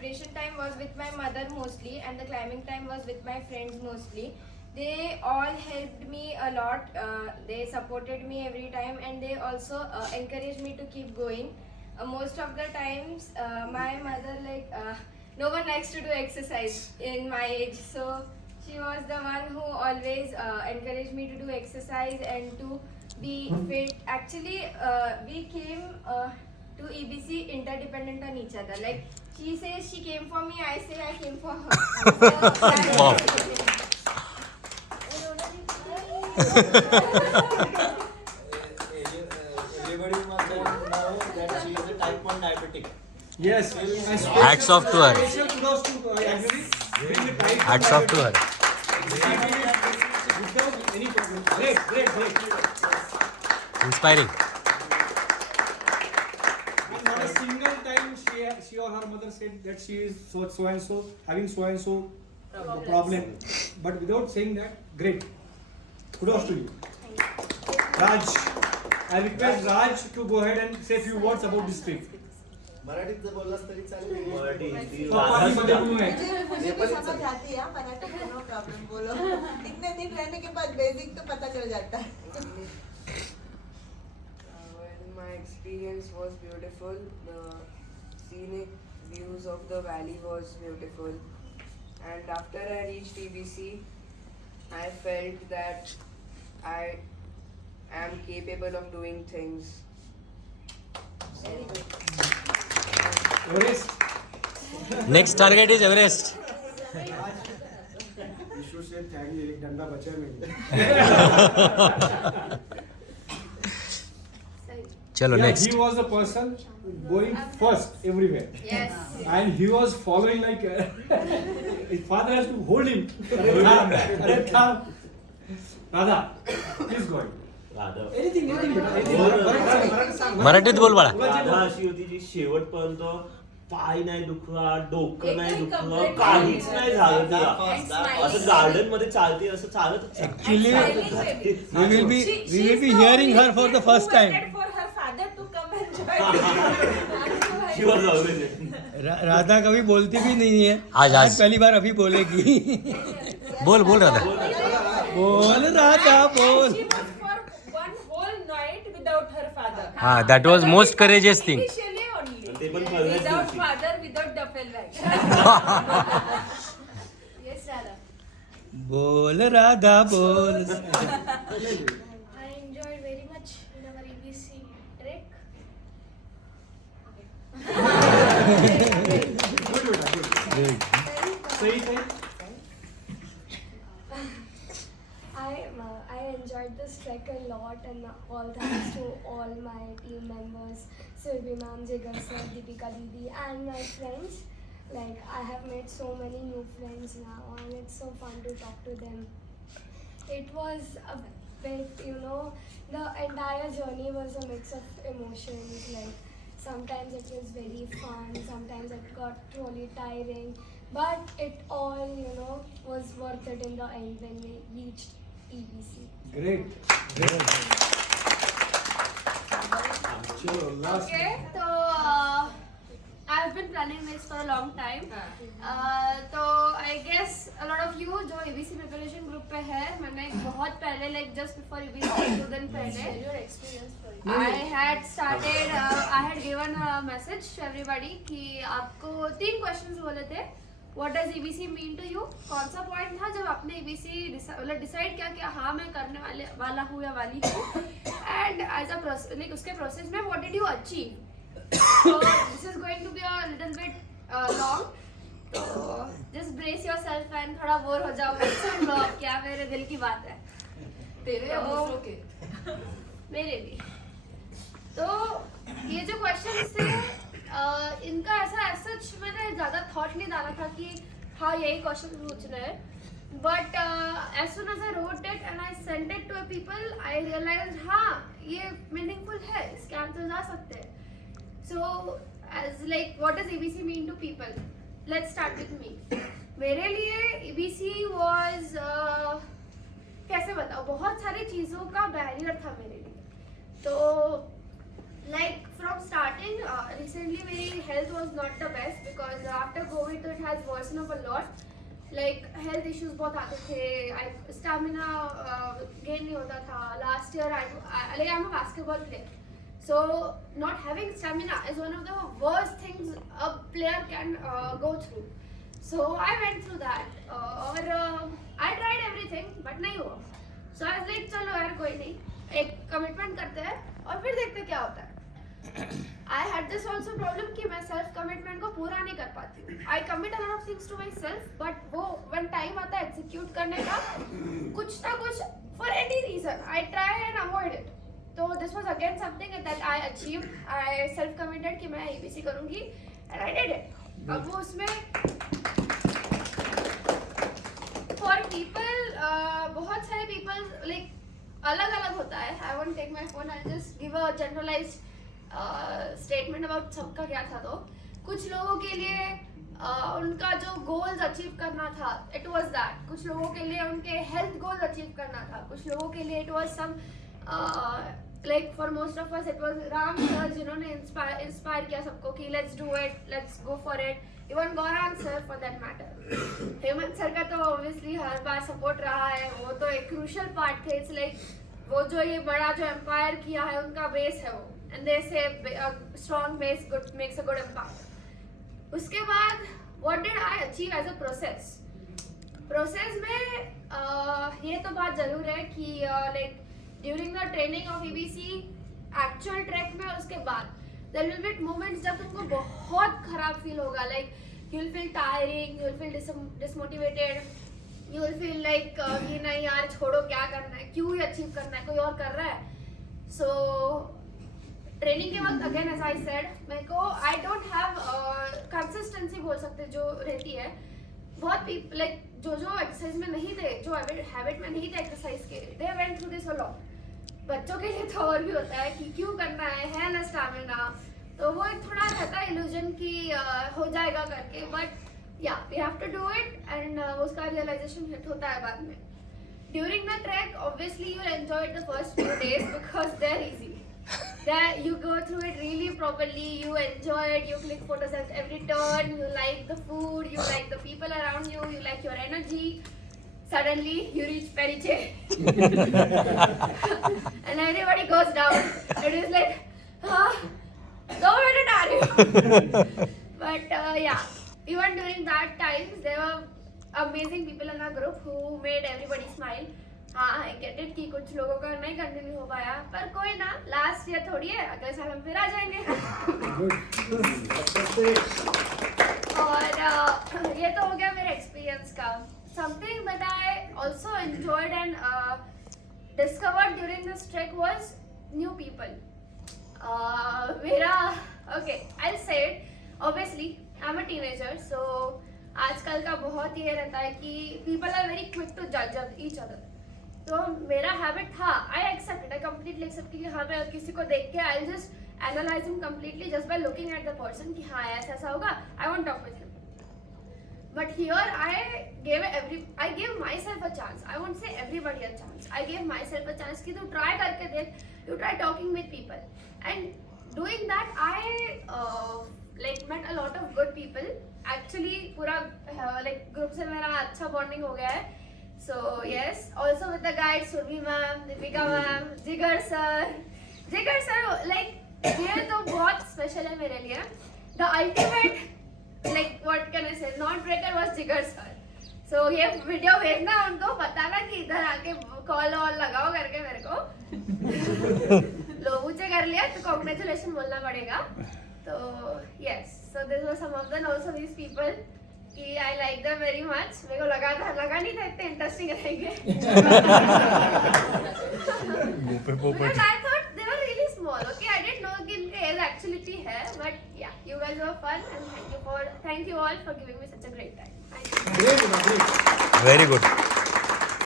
preparation time was with my mother mostly, and the climbing time was with my friends mostly. They all helped me a lot. They supported me every time, and they also encouraged me to keep going. Most of the times, my mother no one likes to do exercise in my age, so she was the one who always encouraged me to do exercise and to be fit. Actually, we came to EBC interdependent on each other. Like she says she came for me, I say I came for her. Wow. Everybody must know that she is a type 1 diabetic. Yes. Hats off to her. Special kudos to actually bring the type Hats off to her. without any problem. Great. Inspiring. And not a single time she or her mother said that she is so and so having so and so problem. But without saying that, great. Kudos to you. Raj, I request Raj to go ahead and say a few words about this trip. मराठीत जर बोललास तरी चालेल. मराठी, हिंदी, मराठीमध्ये बोलू नये. मुझे भी समझ आती है मराठी में, नो प्रॉब्लम, बोलो. इतने दिन रहने के बाद बेसिक तो पता चल जाता है. Well, my experience was beautiful. The scenic views of the valley was beautiful. And after I reached EBC, I felt that I am capable of doing things. Everest. Next target is Everest. You should say thank you. एक डंडा बचा है मेरे. चलो Yeah, next. he was the person going first everywhere. Yes. And he was following like his father has to hold him. Arey tham. Radha, please go ahead. Radha Anything. मराठीत बोल बाळा. राधा अशी होती जी शेवटपर्यंत पाय नाही दुखला, डोकं नाही दुखलं, काहीच नाही झालं तिला. असं गार्डन मध्ये चालते असं चालत Actually, we will be hearing her for the first time. For her father to come and join. She was always Radha कभी बोलती भी नहीं है. आज. पहली बार अभी बोलेगी. बोल राधा. बोल राधा बोल. She was for one whole night without her father. हा, that was most courageous thing. Initially only. ते पण पहिल्याच Without दिवशी. father, without duffel bag. Yes, Radha. बोल राधा बोल. I enjoyed very much in our EBC trek. I enjoyed this trek a lot, and all thanks to all my team members, Surbi ma'am, Jigar sir, Deepika Didi, and my friends. Like, I have made so many new friends now, and it's so fun to talk to them. It was a bit, the entire journey was a mix of emotions. Like, sometimes it was very fun, sometimes it got really tiring, but it all, was worth it in the end when we reached EBC. Great. Sure, last. Okay, so I've been planning this for a long time. तो I guess a lot of you जो EBC preparation group पे है, मैंने बहुत पहले like just before EBC 2 दिन पहले your experience for you. I had given a message to everybody कि आपको 3 questions बोले थे. What does EBC mean to you? कौन सा point था जब आपने EBC decide किया कि हाँ मैं करने वाला हूँ या वाली हूँ, and as a process like उसके process में what did you achieve? So this is going to be a little bit long. So just brace yourself and थोड़ा बोर हो जाओ मत सुन लो क्या मेरे दिल की बात है. तेरे या दूसरों के? मेरे भी. तो ये जो questions थे इनका ऐसा मैंने ज़्यादा thought नहीं डाला था कि हाँ यही question पूछना है. But as soon as I wrote it and I sent it to people, I realized हाँ ये meaningful है, इसके answers जा सकते हैं. So as like what does EBC mean to people? Let's start with me. मेरे लिए EBC was कैसे बताऊँ, बहुत सारी चीज़ों का बैरियर था मेरे लिए. तो Like from starting, recently my health was not the best because after COVID it has worsened up a lot. Like health issues बहुत आते थे, stamina gain नहीं होता था. Last year I'm a basketball player, so not having stamina is one of the worst things a player can go through. So I went through that, और I tried everything but नहीं हुआ. So I was like चलो यार कोई नहीं, एक commitment करते हैं और फिर देखते क्या होता है. I had this also problem कि मैं सेल्फ कमिटमेंट को पूरा नहीं कर पाती हूँ. I commit a lot of things to myself, but वो when time आता है execute करने का, कुछ ना कुछ for any reason I try and avoid it. तो this was again something that I achieved. I self committed कि मैं ABC करूँगी and I did it. अब वो उसमें for people बहुत सारे people like अलग अलग होता है. I won't take my phone. I'll just give a generalized statement about सबका क्या था. तो कुछ लोगों के लिए उनका जो goals achieve करना था, it was that. कुछ लोगों के लिए उनके health goals achieve करना था. कुछ लोगों के लिए it was some like for most of us it was Ram sir जिन्होंने inspire किया सबको कि let's do it, let's go for it. Even Gaurang sir for that matter. Hemant sir का तो obviously हर बार support रहा है. वो तो एक crucial part थे. It's like वो जो ये बड़ा जो empire किया है उनका base है वो. And they say a strong base good makes a good empire. उसके बाद what did I achieve as a process? Process में ये तो बात जरूर है कि like during the training of EBC actual track में उसके बाद there will be moments जब तुमको बहुत खराब feel होगा. Like you will feel tiring, you will feel dismotivated, you will feel like कि नहीं यार छोड़ो क्या करना है, क्यों ही achieve करना है, कोई और कर रहा है. So ट्रेनिंग के वक्त अगेन एज आई सेड मेरे को आई डोंट हैव कंसिस्टेंसी बोल सकते जो रहती है. बहुत पीपल लाइक जो एक्सरसाइज में नहीं थे, जो हैबिट में नहीं थे एक्सरसाइज के, they went through this a lot. बच्चों के लिए तो और भी होता है कि क्यों करना है ना स्टैमिना. तो वो एक थोड़ा रहता है इल्यूजन कि हो जाएगा करके. बट या we have to do it and उसका रियलाइजेशन हिट होता है बाद में. During the track obviously you will enjoy the first few days because they are easy. That you go through it really properly, you enjoy it, you click photos at every turn, you like the food, you like the people around you, you like your energy. Suddenly you reach Periche and everybody goes down. It is like, go where are you? But yeah, even during that times there were amazing people in our group who made everybody smile. हाँ I get it कि कुछ लोगों का नहीं continue हो पाया, पर कोई ना, लास्ट ईयर थोड़ी है, अगले साल हम फिर आ जाएंगे. और ये तो हो गया मेरे एक्सपीरियंस का. Something that I also enjoyed and discovered during this track was new people. मेरा okay I say it obviously I am a teenager, so आजकल का बहुत ये रहता है कि people are very quick to जज ईच अदर. तो मेरा हैबिट था, I accept, I completely accept कि हाँ मैं किसी को देख के I just analyze him completely just by looking at the person कि हाँ ऐसा ऐसा होगा, I won't talk with him. But here I give my self a chance. I won't say everybody a chance. I give my self a chance कि तू try करके देख, you try talking with people. And doing that I like met a lot of good people. Actually पूरा like group से मेरा अच्छा bonding हो गया है. So yes, also with the guides Survi ma'am, Deepika ma'am, Jigar sir like ये तो बहुत special है मेरे लिए. The ultimate like what can I say non-breaker was Jigar sir. So ये वीडियो भेजना उनको, बताना कि इधर आके कॉल वॉल लगाओ करके मेरे को. लोगों से कर लिया तो congratulations बोलना पड़ेगा. So yes, so this was some of them. Also these people, कि I like them very much. मेरे को लगा नहीं था इतने interesting रहेंगे. Because I thought they were really small. Okay, I didn't know कि इनके age actually है. But yeah, you guys were fun and thank you all for giving me such a great time. Very good.